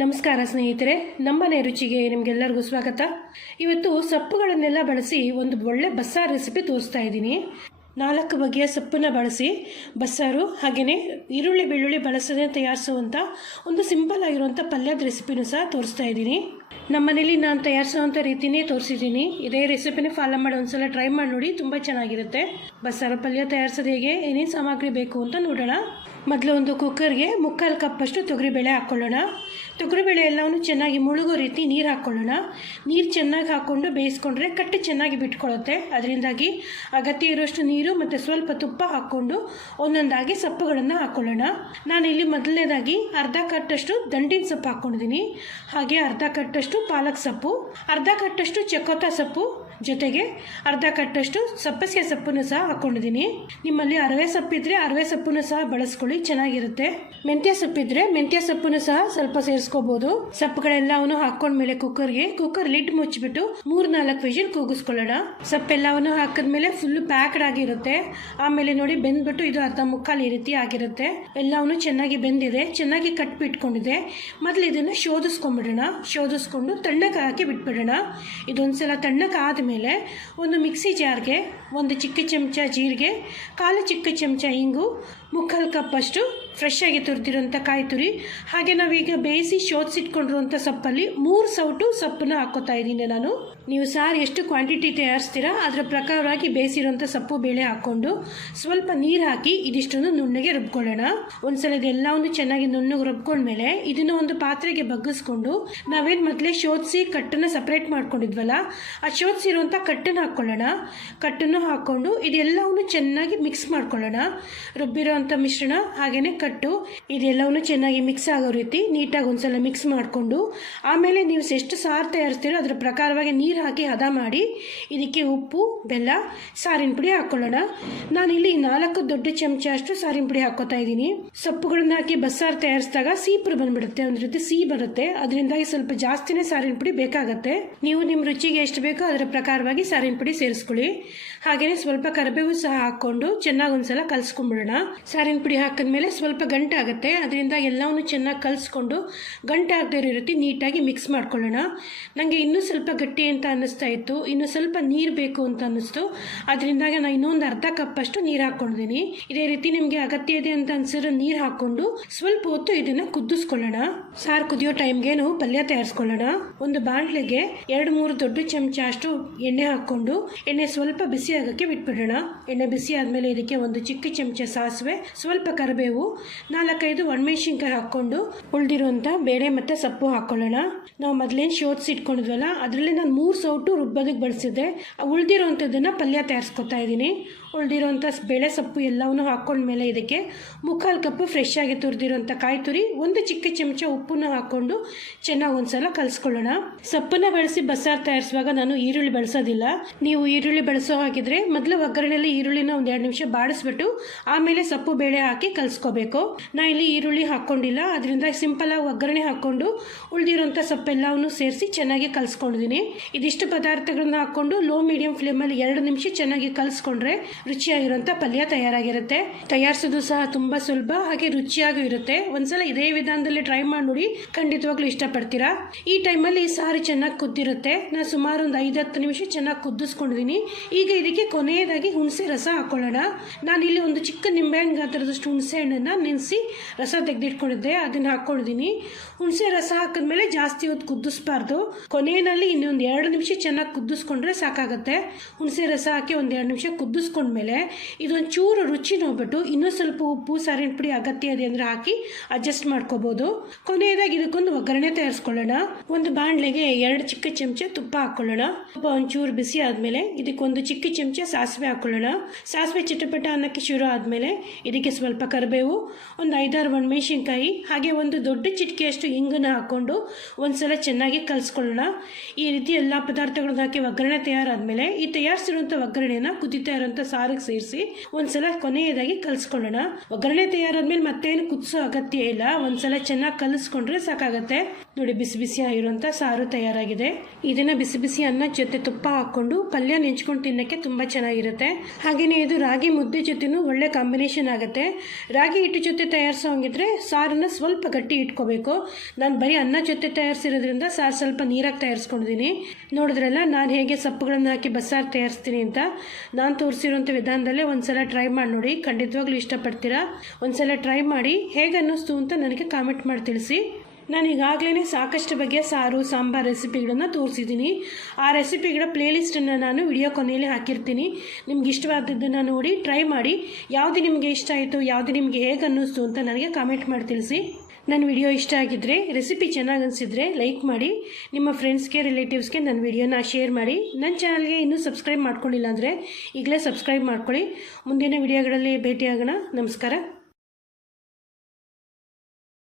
ನಮಸ್ಕಾರ ಸ್ನೇಹಿತರೆ, ನಮ್ಮನೆ ರುಚಿಗೆ ನಿಮಗೆಲ್ಲರಿಗೂ ಸ್ವಾಗತ. ಇವತ್ತು ಸೊಪ್ಪುಗಳನ್ನೆಲ್ಲ ಬಳಸಿ ಒಂದು ಒಳ್ಳೆ ಬಸ್ಸಾರು ರೆಸಿಪಿ ತೋರಿಸ್ತಾ ಇದ್ದೀನಿ. 4 ಬಗೆಯ ಸೊಪ್ಪನ್ನು ಬಳಸಿ ಬಸ್ಸಾರು, ಹಾಗೆಯೇ ಈರುಳ್ಳಿ ಬೆಳ್ಳುಳ್ಳಿ ಬಳಸದೆ ತಯಾರಿಸುವಂಥ ಒಂದು ಸಿಂಪಲ್ ಆಗಿರುವಂಥ ಪಲ್ಯದ ರೆಸಿಪಿನೂ ಸಹ ತೋರಿಸ್ತಾ ಇದ್ದೀನಿ. ನಮ್ಮನೇಲಿ ನಾನು ತಯಾರಿಸುವಂಥ ರೀತಿಯೇ ತೋರಿಸಿದ್ದೀನಿ. ಇದೇ ರೆಸಿಪಿನೇ ಫಾಲೋ ಮಾಡಿ ಒಂದ್ಸಲ ಟ್ರೈ ಮಾಡಿ ನೋಡಿ, ತುಂಬ ಚೆನ್ನಾಗಿರುತ್ತೆ. ಬಸ್ಸಾರು ಪಲ್ಯ ತಯಾರಿಸೋದು ಹೇಗೆ, ಏನೇನು ಸಾಮಗ್ರಿ ಬೇಕು ಅಂತ ನೋಡೋಣ. ಮೊದಲು ಒಂದು ಕುಕ್ಕರ್ಗೆ 3/4 ಕಪ್ಪಷ್ಟು ತೊಗರಿಬೇಳೆ ಹಾಕ್ಕೊಳ್ಳೋಣ. ತೊಗರಿಬೇಳೆ ಎಲ್ಲವೂ ಚೆನ್ನಾಗಿ ಮುಳುಗೋ ರೀತಿ ನೀರು ಹಾಕ್ಕೊಳ್ಳೋಣ. ನೀರು ಚೆನ್ನಾಗಿ ಹಾಕ್ಕೊಂಡು ಬೇಯಿಸ್ಕೊಂಡ್ರೆ ಕಟ್ಟು ಚೆನ್ನಾಗಿ ಬಿಟ್ಕೊಳ್ಳುತ್ತೆ. ಅದರಿಂದಾಗಿ ಅಗತ್ಯ ಇರೋಷ್ಟು ನೀರು ಮತ್ತು ಸ್ವಲ್ಪ ತುಪ್ಪ ಹಾಕ್ಕೊಂಡು ಒಂದೊಂದಾಗಿ ಸೊಪ್ಪುಗಳನ್ನು ಹಾಕ್ಕೊಳ್ಳೋಣ. ನಾನಿಲ್ಲಿ ಮೊದಲನೇದಾಗಿ ಅರ್ಧ ಕಟ್ಟಷ್ಟು ದಂಟಿನ ಸೊಪ್ಪು ಹಾಕ್ಕೊಂಡಿದ್ದೀನಿ. ಹಾಗೆ ಅರ್ಧ ಕಟ್ಟಷ್ಟು ಪಾಲಕ್ ಸೊಪ್ಪು, ಅರ್ಧ ಕಟ್ಟಷ್ಟು ಚಕೋತ ಸೊಪ್ಪು, ಜೊತೆಗೆ ಅರ್ಧ ಕಟ್ಟಷ್ಟು ಸಬ್ಬಸಿಗೆ ಸೊಪ್ಪನ್ನು ಸಹ ಹಾಕ್ಕೊಂಡಿದ್ದೀನಿ. ನಿಮ್ಮಲ್ಲಿ ಅರವೆ ಸೊಪ್ಪಿದ್ರೆ ಅರವೆ ಸೊಪ್ಪನ್ನು ಸಹ ಬಳಸ್ಕೊಳ್ಳಿ, ಚೆನ್ನಾಗಿರುತ್ತೆ. ಮೆಂತ್ಯ ಸೊಪ್ಪಿದ್ರೆ ಮೆಂತ್ಯ ಸೊಪ್ಪನ್ನು ಸಹ ಸ್ವಲ್ಪ ಸೇರಿಸ್ಕೋಬಹುದು. ಸೊಪ್ಪುಗಳೆಲ್ಲವನ್ನು ಹಾಕೊಂಡ್ಮೇಲೆ ಕುಕ್ಕರ್ ಲಿಡ್ ಮುಚ್ಚಿಬಿಟ್ಟು 3-4 ವಿಜಿಲ್ ಕೂಗಿಸ್ಕೊಳ್ಳೋಣ. ಸೊಪ್ಪೆಲ್ಲವನ್ನು ಹಾಕಿದ್ಮೇಲೆ ಫುಲ್ ಪ್ಯಾಕ್ಡ್ ಆಗಿರುತ್ತೆ. ಆಮೇಲೆ ನೋಡಿ ಬೆಂದ್ಬಿಟ್ಟು ಇದು ಅರ್ಧ ಮುಕ್ಕಾಲು ಈ ರೀತಿ ಆಗಿರುತ್ತೆ. ಎಲ್ಲವನ್ನು ಚೆನ್ನಾಗಿ ಬೆಂದಿದೆ, ಚೆನ್ನಾಗಿ ಕಟ್ಬಿಟ್ಕೊಂಡಿದೆ. ಮೊದಲು ಇದನ್ನು ಶೋಧಿಸ್ಕೊಂಡ್ಬಿಡೋಣ. ಶೋಧಿಸ್ಕೊಂಡು ತಣ್ಣಕ್ಕೆ ಹಾಕಿ ಬಿಟ್ಬಿಡೋಣ. ಇದೊಂದ್ಸಲ ತಣ್ಣಕ್ಕೆ ಆದಮೇಲೆ ಒಂದು ಮಿಕ್ಸಿ ಜಾರ್ಗೆ 1 ಚಿಕ್ಕ ಚಮಚ ಜೀರಿಗೆ, 1/4 ಚಿಕ್ಕ ಚಮಚ ಇಂಗು, 3/4 ಕಪ್ಪಷ್ಟು ಫ್ರೆಶ್ ಆಗಿ ತುರಿದಿರೋಂಥ ಕಾಯಿ ತುರಿ, ಹಾಗೆ ನಾವೀಗ ಬೇಯಿಸಿ ಶೋಧಿಸಿಟ್ಕೊಂಡಿರುವಂಥ ಸೊಪ್ಪಲ್ಲಿ 3 ಸೌಟು ಸೊಪ್ಪನ್ನ ಹಾಕೋತಾ ಇದ್ದೀನಿ ನಾನು. ನೀವು ಸಾರು ಎಷ್ಟು ಕ್ವಾಂಟಿಟಿ ತಯಾರಿಸ್ತೀರಾ ಅದರ ಪ್ರಕಾರವಾಗಿ ಬೇಯಿಸಿರೋಂಥ ಸೊಪ್ಪು ಬೇಳೆ ಹಾಕ್ಕೊಂಡು ಸ್ವಲ್ಪ ನೀರು ಹಾಕಿ ಇದಿಷ್ಟನ್ನು ನುಣ್ಣಗೆ ರುಬ್ಕೊಳ್ಳೋಣ. ಒಂದ್ಸಲ ಇದೆಲ್ಲವನ್ನು ಚೆನ್ನಾಗಿ ನುಣ್ಣಗೆ ರುಬ್ಕೊಂಡ್ಮೇಲೆ ಇದನ್ನು ಒಂದು ಪಾತ್ರೆಗೆ ಬಗ್ಗಿಸ್ಕೊಂಡು ನಾವೇನು ಮೊದಲೇ ಶೋಧಿಸಿ ಕಟ್ಟನ್ನು ಸಪ್ರೇಟ್ ಮಾಡ್ಕೊಂಡಿದ್ವಲ್ಲ, ಆ ಶೋಧಿಸಿರುವಂಥ ಕಟ್ಟನ್ನು ಹಾಕ್ಕೊಳ್ಳೋಣ. ಕಟ್ಟನ್ನು ಹಾಕ್ಕೊಂಡು ಇದೆಲ್ಲವನ್ನು ಚೆನ್ನಾಗಿ ಮಿಕ್ಸ್ ಮಾಡ್ಕೊಳ್ಳೋಣ. ರುಬ್ಬಿರೋಂಥ ಮಿಶ್ರಣ ಹಾಗೆಯೇ ಕಟ್ಟು ಇದೆಲ್ಲವನ್ನು ಚೆನ್ನಾಗಿ ಮಿಕ್ಸ್ ಆಗೋ ರೀತಿ ನೀಟಾಗಿ ಒಂದ್ಸಲ ಮಿಕ್ಸ್ ಮಾಡಿಕೊಂಡು ಆಮೇಲೆ ನೀವು ಎಷ್ಟು ಸಾರು ತಯಾರಿಸ್ತೀರೋ ಅದರ ಪ್ರಕಾರವಾಗಿ ನೀರು ಹಾಕಿ ಹದ ಮಾಡಿ ಇದಕ್ಕೆ ಉಪ್ಪು, ಬೆಲ್ಲ, ಸಾರಿನ ಪುಡಿ ಹಾಕ್ಕೊಳ್ಳೋಣ. ನಾನಿಲ್ಲಿ 4 ದೊಡ್ಡ ಚಮಚ ಅಷ್ಟು ಸಾರಿನ ಪುಡಿ ಹಾಕೋತಾ ಇದ್ದೀನಿ. ಸೊಪ್ಪುಗಳನ್ನ ಹಾಕಿ ಬಸ್ಸಾರು ತಯಾರಿಸಿದಾಗ ಸೀಪರು ಬಂದ್ಬಿಡುತ್ತೆ, ಒಂದು ರೀತಿ ಸಿಹಿ ಬರುತ್ತೆ. ಅದರಿಂದಾಗಿ ಸ್ವಲ್ಪ ಜಾಸ್ತಿನೇ ಸಾರಿನ ಪುಡಿ ಬೇಕಾಗತ್ತೆ. ನೀವು ನಿಮ್ಮ ರುಚಿಗೆ ಎಷ್ಟು ಬೇಕೋ ಅದರ ಪ್ರಕಾರವಾಗಿ ಸಾರಿನ ಪುಡಿ ಸೇರಿಸ್ಕೊಳ್ಳಿ. ಹಾಗೆಯೇ ಸ್ವಲ್ಪ ಕರಿಬೇವು ಸಹ ಹಾಕ್ಕೊಂಡು ಚೆನ್ನಾಗಿ ಒಂದ್ಸಲ ಕಲಿಸ್ಕೊಂಡ್ಬಿಡೋಣ. ಸಾರಿನ ಪುಡಿ ಹಾಕಿದ್ಮೇಲೆ ಸ್ವಲ್ಪ ಗಂಟಾಗುತ್ತೆ, ಅದರಿಂದ ಎಲ್ಲವನ್ನು ಚೆನ್ನಾಗಿ ಕಲಿಸ್ಕೊಂಡು ಗಂಟಾಗದೇ ಇರೋ ರೀತಿ ನೀಟಾಗಿ ಮಿಕ್ಸ್ ಮಾಡ್ಕೊಳ್ಳೋಣ. ನನಗೆ ಇನ್ನೂ ಸ್ವಲ್ಪ ಗಟ್ಟಿ ಅಂತ ಅನ್ನಿಸ್ತಾ ಇತ್ತು, ಇನ್ನು ಸ್ವಲ್ಪ ನೀರು ಬೇಕು ಅಂತ ಅನ್ನಿಸ್ತು. ಅದರಿಂದಾಗ ನಾನು ಇನ್ನೊಂದು ಅರ್ಧ ಕಪ್ಪಷ್ಟು ನೀರು ಹಾಕ್ಕೊಂಡಿದ್ದೀನಿ. ಇದೇ ರೀತಿ ನಿಮಗೆ ಅಗತ್ಯ ಇದೆ ಅಂತ ಅನ್ಸಿರೋ ನೀರು ಹಾಕ್ಕೊಂಡು ಸ್ವಲ್ಪ ಹೊತ್ತು ಇದನ್ನು ಕುದಿಸ್ಕೊಳ್ಳೋಣ. ಸಾರು ಕುದಿಯೋ ಟೈಮ್ಗೆ ನಾವು ಪಲ್ಯ ತಯಾರಿಸ್ಕೊಳ್ಳೋಣ. ಒಂದು ಬಾಣಲೆಗೆ 2-3 ದೊಡ್ಡ ಚಮಚ ಅಷ್ಟು ಎಣ್ಣೆ ಹಾಕ್ಕೊಂಡು ಎಣ್ಣೆ ಸ್ವಲ್ಪ ಬಿಸಿ ಆಗೋಕ್ಕೆ ಬಿಟ್ಬಿಡೋಣ. ಎಣ್ಣೆ ಬಿಸಿ ಆದಮೇಲೆ ಇದಕ್ಕೆ 1 ಚಿಕ್ಕ ಚಮಚ ಸಾಸಿವೆ, ಸ್ವಲ್ಪ ಕರಿಬೇವು, 4-5 ಒಣಮೆಣಸಿನ್ಕಾಯಿ ಹಾಕ್ಕೊಂಡು ಉಳಿದಿರುವಂಥ ಬೇಳೆ ಮತ್ತು ಸೊಪ್ಪು ಹಾಕ್ಕೊಳ್ಳೋಣ. ನಾವು ಮೊದಲೇನು ಶೋಧಿಸಿಟ್ಕೊಂಡಿದ್ವಲ್ಲ ಅದರಲ್ಲಿ ನಾನು 3 ಸೌಟು ರುಬ್ಬೋದಕ್ಕೆ ಬಳಸಿದ್ದೆ. ಉಳಿದಿರೋವಂಥದ್ದನ್ನು ಪಲ್ಯ ತಯಾರಿಸ್ಕೊತಾ ಇದ್ದೀನಿ. ಉಳಿದಿರೋಂಥ ಬೇಳೆ ಸೊಪ್ಪು ಎಲ್ಲವನ್ನು ಹಾಕ್ಕೊಂಡ್ಮೇಲೆ ಇದಕ್ಕೆ 3/4 ಕಪ್ಪು ಫ್ರೆಶ್ ಆಗಿ ತುರಿದಿರೋಂಥ ಕಾಯಿ ತುರಿ, 1 ಚಿಕ್ಕ ಚಮಚ ಉಪ್ಪನ್ನು ಹಾಕ್ಕೊಂಡು ಚೆನ್ನಾಗಿ ಒಂದ್ಸಲ ಕಲಿಸ್ಕೊಳ್ಳೋಣ. ಸೊಪ್ಪನ್ನು ಬಳಸಿ ಬಸ್ಸಾರು ತಯಾರಿಸುವಾಗ ನಾನು ಈರುಳ್ಳಿ ಬಳಸೋದಿಲ್ಲ. ನೀವು ಈರುಳ್ಳಿ ಬಳಸೋ ಹಾಗಿದ್ರೆ ಮೊದಲು ಒಗ್ಗರಣೆಯಲ್ಲಿ ಈರುಳ್ಳಿನ 1-2 ನಿಮಿಷ ಬಾಡಿಸ್ಬಿಟ್ಟು ಆಮೇಲೆ ಸೊಪ್ಪು ಬೇಳೆ ಹಾಕಿ ಕಲಿಸ್ಕೋಬೇಕು. ನಾ ಇಲ್ಲಿ ಈರುಳ್ಳಿ ಹಾಕ್ಕೊಂಡಿಲ್ಲ, ಅದರಿಂದ ಸಿಂಪಲ್ ಆಗಿ ಒಗ್ಗರಣೆ ಹಾಕ್ಕೊಂಡು ಉಳಿದಿರೋಂಥ ಸೊಪ್ಪೆಲ್ಲವನ್ನು ಸೇರಿಸಿ ಚೆನ್ನಾಗಿ ಕಲಿಸ್ಕೊಂಡಿದ್ದೀನಿ. ಇದಿಷ್ಟು ಪದಾರ್ಥಗಳನ್ನ ಹಾಕ್ಕೊಂಡು ಲೋ ಮೀಡಿಯಂ ಫ್ಲೇಮಲ್ಲಿ 2 ನಿಮಿಷ ಚೆನ್ನಾಗಿ ಕಲಿಸ್ಕೊಂಡ್ರೆ ರುಚಿಯಾಗಿರುವಂಥ ಪಲ್ಯ ತಯಾರಾಗಿರುತ್ತೆ. ತಯಾರಿಸೋದು ಸಹ ತುಂಬ ಸುಲಭ, ಹಾಗೆ ರುಚಿಯಾಗೂ ಇರುತ್ತೆ. ಒಂದ್ಸಲ ಇದೇ ವಿಧಾನದಲ್ಲಿ ಟ್ರೈ ಮಾಡಿ ನೋಡಿ, ಖಂಡಿತವಾಗ್ಲೂ ಇಷ್ಟಪಡ್ತೀರಾ. ಈ ಟೈಮಲ್ಲಿ ಸಾರು ಚೆನ್ನಾಗಿ ಕುದ್ದಿರುತ್ತೆ. ನಾನು ಸುಮಾರು ಒಂದು 5-10 ನಿಮಿಷ ಚೆನ್ನಾಗಿ ಕುದಿಸ್ಕೊಂಡಿದ್ದೀನಿ. ಈಗ ಇದಕ್ಕೆ ಕೊನೆಯದಾಗಿ ಹುಣಸೆ ರಸ ಹಾಕ್ಕೊಳ್ಳೋಣ. ನಾನಿಲ್ಲಿ ಒಂದು ಚಿಕ್ಕ ನಿಂಬೆಹಣ್ಣು ಗಾತ್ರದಷ್ಟು ಹುಣಸೆ ಹಣ್ಣನ್ನು ನೆನೆಸಿ ರಸ ತೆಗೆದಿಟ್ಕೊಂಡಿದ್ದೆ, ಅದನ್ನು ಹಾಕ್ಕೊಂಡಿದ್ದೀನಿ. ಹುಣಸೆ ರಸ ಹಾಕಿದ್ಮೇಲೆ ಜಾಸ್ತಿ ಹೊತ್ತು ಕುದಿಸ್ಬಾರ್ದು. ಕೊನೆಯಲ್ಲಿ ಇನ್ನೊಂದು 2 ನಿಮಿಷ ಚೆನ್ನಾಗಿ ಕುದಿಸ್ಕೊಂಡ್ರೆ ಸಾಕಾಗುತ್ತೆ. ಹುಣಸೆ ರಸ ಹಾಕಿ 1-2 ನಿಮಿಷ ಕುದಿಸ್ಕೊಂಡ್ಮೇಲೆ ಇದೊಂದು ಚೂರು ರುಚಿ ನೋಡ್ಬಿಟ್ಟು ಇನ್ನೂ ಸ್ವಲ್ಪ ಉಪ್ಪು, ಸಾರಿನ ಪುಡಿ ಅಗತ್ಯ ಇದೆ ಅಂದರೆ ಹಾಕಿ ಅಡ್ಜಸ್ಟ್ ಮಾಡ್ಕೋಬೋದು. ಕೊನೆಯದಾಗಿ ಇದಕ್ಕೊಂದು ಒಗ್ಗರಣೆ ತಯಾರಿಸ್ಕೊಳ್ಳೋಣ. ಒಂದು ಬಾಣಲೆಗೆ 2 ಚಿಕ್ಕ ಚಮಚ ತುಪ್ಪ ಹಾಕ್ಕೊಳ್ಳೋಣ. ತುಪ್ಪ ಒಂಚೂರು ಬಿಸಿ ಆದಮೇಲೆ ಇದಕ್ಕೆ 1 ಚಿಕ್ಕ ಚಮಚ ಸಾಸಿವೆ ಹಾಕ್ಕೊಳ್ಳೋಣ. ಸಾಸಿವೆ ಚಿಟಪಟ ಅನ್ನಕ್ಕೆ ಶುರು ಆದಮೇಲೆ ಇದಕ್ಕೆ ಸ್ವಲ್ಪ ಕರಿಬೇವು, ಒಂದು 5-6 ಒಣಮೆಣಸಿನ್ಕಾಯಿ, ಹಾಗೆ 1 ದೊಡ್ಡ ಚಿಟಿಕೆಯಷ್ಟು ಇಂಗನ್ನು ಹಾಕ್ಕೊಂಡು ಒಂದ್ಸಲ ಚೆನ್ನಾಗಿ ಕಲಿಸ್ಕೊಳ್ಳೋಣ. ಈ ರೀತಿ ಎಲ್ಲ ಪದಾರ್ಥಗಳನ್ನ ಹಾಕಿ ಒಗ್ಗರಣೆ ತಯಾರಾದಮೇಲೆ ಈ ತಯಾರಿಸಿರುವಂಥ ಒಗ್ಗರಣೆನ ಕುದಿತಾ ಇರೋಂಥ ಸಾರಿಗೆ ಸೇರಿಸಿ ಒಂದ್ಸಲ ಕೊನೆಯದಾಗಿ ಕಲಿಸ್ಕೊಳ್ಳೋಣ. ಒಗ್ಗರಣೆ ತಯಾರಾದ್ಮೇಲೆ ಮತ್ತೇನು ಕುದಿಸೋ ಅಗತ್ಯ ಇಲ್ಲ, ಒಂದ್ಸಲ ಚೆನ್ನಾಗಿ ಕಲಿಸ್ಕೊಂಡ್ರೆ ಸಾಕಾಗತ್ತೆ. ನೋಡಿ, ಬಿಸಿ ಬಿಸಿ ಆಗಿರುವಂಥ ಸಾರು ತಯಾರಾಗಿದೆ. ಇದನ್ನ ಬಿಸಿ ಬಿಸಿ ಅನ್ನದ ಜೊತೆ ತುಪ್ಪ ಹಾಕ್ಕೊಂಡು ಪಲ್ಯ ನೆಂಚ್ಕೊಂಡು ತಿನ್ನಕ್ಕೆ ತುಂಬ ಚೆನ್ನಾಗಿರುತ್ತೆ. ಹಾಗೆಯೇ ಇದು ರಾಗಿ ಮುದ್ದೆ ಜೊತೆನೂ ಒಳ್ಳೆ ಕಾಂಬಿನೇಷನ್ ಆಗುತ್ತೆ. ರಾಗಿ ಹಿಟ್ಟು ಜೊತೆ ತಯಾರಿಸೋ ಹಂಗಿದ್ರೆ ಸಾರನ್ನ ಸ್ವಲ್ಪ ಗಟ್ಟಿ ಇಟ್ಕೋಬೇಕು. ನಾನು ಬರೀ ಅನ್ನ ಜೊತೆ ತಯಾರಿಸಿರೋದ್ರಿಂದ ಸಾರು ಸ್ವಲ್ಪ ನೀರಾಗಿ ತಯಾರಿಸ್ಕೊಂಡಿದ್ದೀನಿ. ನೋಡಿದ್ರಲ್ಲ ನಾನು ಹೇಗೆ ಸೊಪ್ಪುಗಳನ್ನು ಹಾಕಿ ಬಸ್ಸಾರು ತಯಾರಿಸ್ತೀನಿ ಅಂತ. ನಾನು ತೋರಿಸಿರೋಂಥ ವಿಧಾನದಲ್ಲೇ ಒಂದ್ಸಲ ಟ್ರೈ ಮಾಡಿ ನೋಡಿ, ಖಂಡಿತವಾಗ್ಲೂ ಇಷ್ಟಪಡ್ತೀರಾ. ಒಂದ್ಸಲ ಟ್ರೈ ಮಾಡಿ ಹೇಗೆ ಅನ್ನಿಸ್ತು ಅಂತ ನನಗೆ ಕಾಮೆಂಟ್ ಮಾಡಿ ತಿಳಿಸಿ. ನಾನು ಈಗಾಗಲೇ ಸಾಕಷ್ಟು ಬಗೆಯ ಸಾರು ಸಾಂಬಾರು ರೆಸಿಪಿಗಳನ್ನು ತೋರಿಸಿದ್ದೀನಿ. ಆ ರೆಸಿಪಿಗಳ ಪ್ಲೇಲಿಸ್ಟನ್ನು ನಾನು ವಿಡಿಯೋ ಕೊನೆಯಲ್ಲಿ ಹಾಕಿರ್ತೀನಿ. ನಿಮ್ಗೆ ಇಷ್ಟವಾದದ್ದನ್ನು ನೋಡಿ ಟ್ರೈ ಮಾಡಿ. ಯಾವುದು ನಿಮಗೆ ಇಷ್ಟ ಆಯಿತು, ಯಾವುದು ನಿಮಗೆ ಹೇಗೆ ಅನ್ನಿಸ್ತು ಅಂತ ನನಗೆ ಕಾಮೆಂಟ್ ಮಾಡಿ ತಿಳಿಸಿ. ನನ್ನ ವಿಡಿಯೋ ಇಷ್ಟ ಆಗಿದ್ದರೆ, ರೆಸಿಪಿ ಚೆನ್ನಾಗಿ ಅನಿಸಿದರೆ ಲೈಕ್ ಮಾಡಿ. ನಿಮ್ಮ ಫ್ರೆಂಡ್ಸ್ಗೆ ರಿಲೇಟಿವ್ಸ್ಗೆ ನನ್ನ ವಿಡಿಯೋನ ಶೇರ್ ಮಾಡಿ. ನನ್ನ ಚಾನಲ್ಗೆ ಇನ್ನೂ ಸಬ್ಸ್ಕ್ರೈಬ್ ಮಾಡ್ಕೊಂಡಿಲ್ಲ ಅಂದರೆ ಈಗಲೇ ಸಬ್ಸ್ಕ್ರೈಬ್ ಮಾಡ್ಕೊಳ್ಳಿ. ಮುಂದಿನ ವಿಡಿಯೋಗಳಲ್ಲಿ ಭೇಟಿಯಾಗೋಣ. ನಮಸ್ಕಾರ.